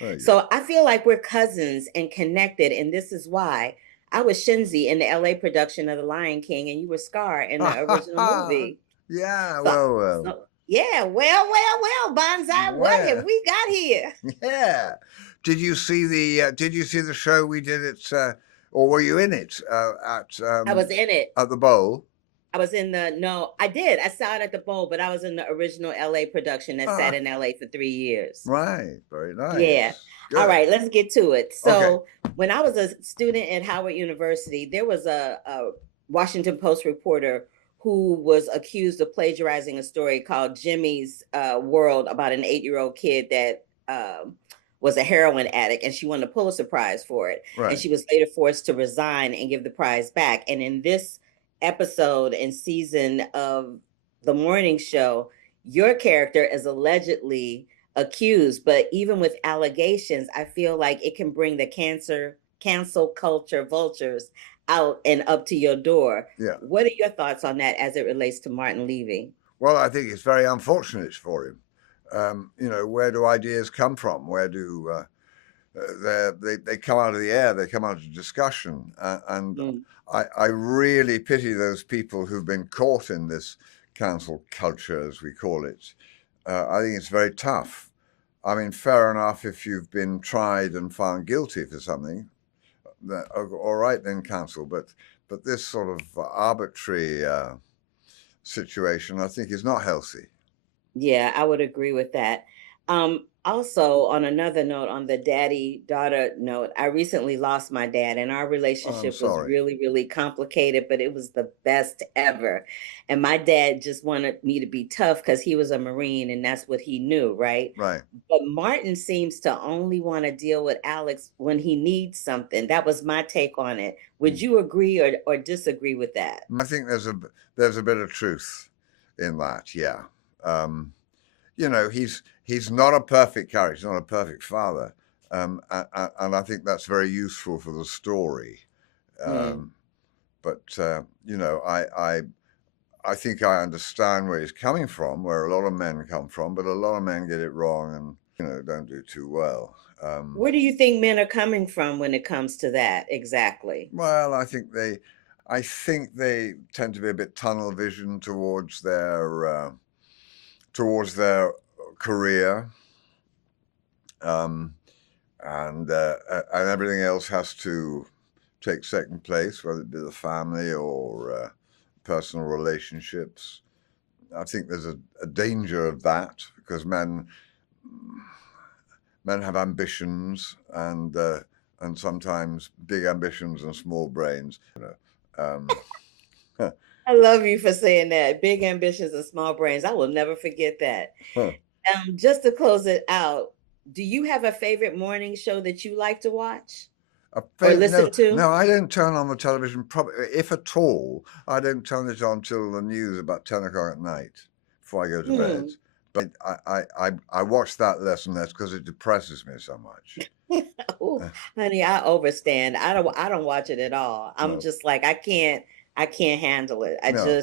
There you go. So I feel like we're cousins and connected, and this is why. I was Shinzi in the LA production of The Lion King, and you were Scar in the original movie. Yeah, So, well, so yeah, well, Bonsai, what have well, we got here? yeah. Did you see the show we did or were you in it I was in it. at the Bowl? I was in the no, I did. I saw it at the Bowl, but I was in the original LA production that sat Ah, in LA for 3 years. right. Very Yeah. nice. All Good. right, let's get to it. Okay. So, when I was a student at Howard University, there was a Washington Post reporter who was accused of plagiarizing a story called Jimmy's World about an 8-year-old kid that was a heroin addict, and she won the Pulitzer Prize for it. And Right. she was later forced to resign and give the prize back. And in this episode and season of the morning show, your character is allegedly accused, but even with allegations, I feel like it can bring the cancel culture vultures out and up to your door. Yeah. What are your thoughts on that as it relates to Martin leaving? Well, I think it's very unfortunate for him. Where do ideas come from? Where do they come out of the air? They come out of discussion, and Mm. I really pity those people who've been caught in this cancel culture, as we call it. I think it's very tough. I mean, fair enough if you've been tried and found guilty for something, all right, then cancel. But this sort of arbitrary situation, I think, is not healthy. Yeah, I would agree with that. Also, on another note, on the daddy daughter note, I recently lost my dad, and our Oh, I'm relationship was sorry. really, really complicated, but it was the best ever. And my dad just wanted me to be tough because he was a Marine and that's what he knew, right? Right. But Martin seems to only want to deal with Alex when he needs something. That was my take on it. Would you agree or disagree with that? I think there's a bit of truth in that. Yeah. Um, he's not a perfect character. He's not a perfect father, and I think that's very useful for the story. Mm. Um, but I think I understand where he's coming from, where a lot of men come from, but a lot of men get it wrong and don't do too well. Where do you think men are coming from when it comes to that exactly? Well, I think they tend to be a bit tunnel vision towards their career, um, and everything else has to take second place, whether it be the family or personal relationships. I think there's a danger of that because men have ambitions and sometimes big ambitions and small brains. Um, I love you for saying that. Big ambitions and small brains. I will never forget that. Just to close it out, do you have a favorite morning show that you like to watch or No, listen to? no, I don't turn on the television. Probably, if at all, I don't turn it on till the news about 10 o'clock at night before I go to bed. Hmm. But I watch that less and less because it depresses me so much. Oh, honey, I overstand. I don't watch it at all. I'm No, just like I can't handle it. no.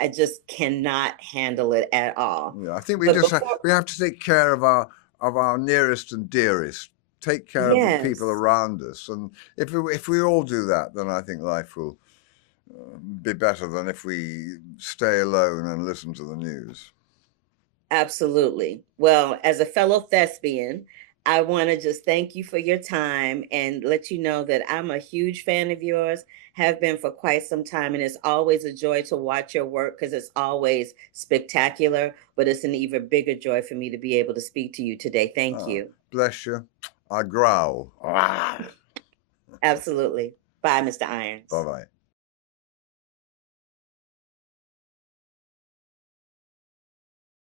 I just cannot handle it at all. Yeah, I think But before we have to take care of our nearest and dearest. Take care of the people yes. around us, and if we all do that, then I think life will be better than if we stay alone and listen to the news. Absolutely. Well, as a fellow thespian, I want to just thank you for your time and let you know that I'm a huge fan of yours, have been for quite some time. And it's always a joy to watch your work because it's always spectacular. But it's an even bigger joy for me to be able to speak to you today. Thank Ah, you. bless you. I growl. Absolutely. Bye, Mr. Bye Irons. bye.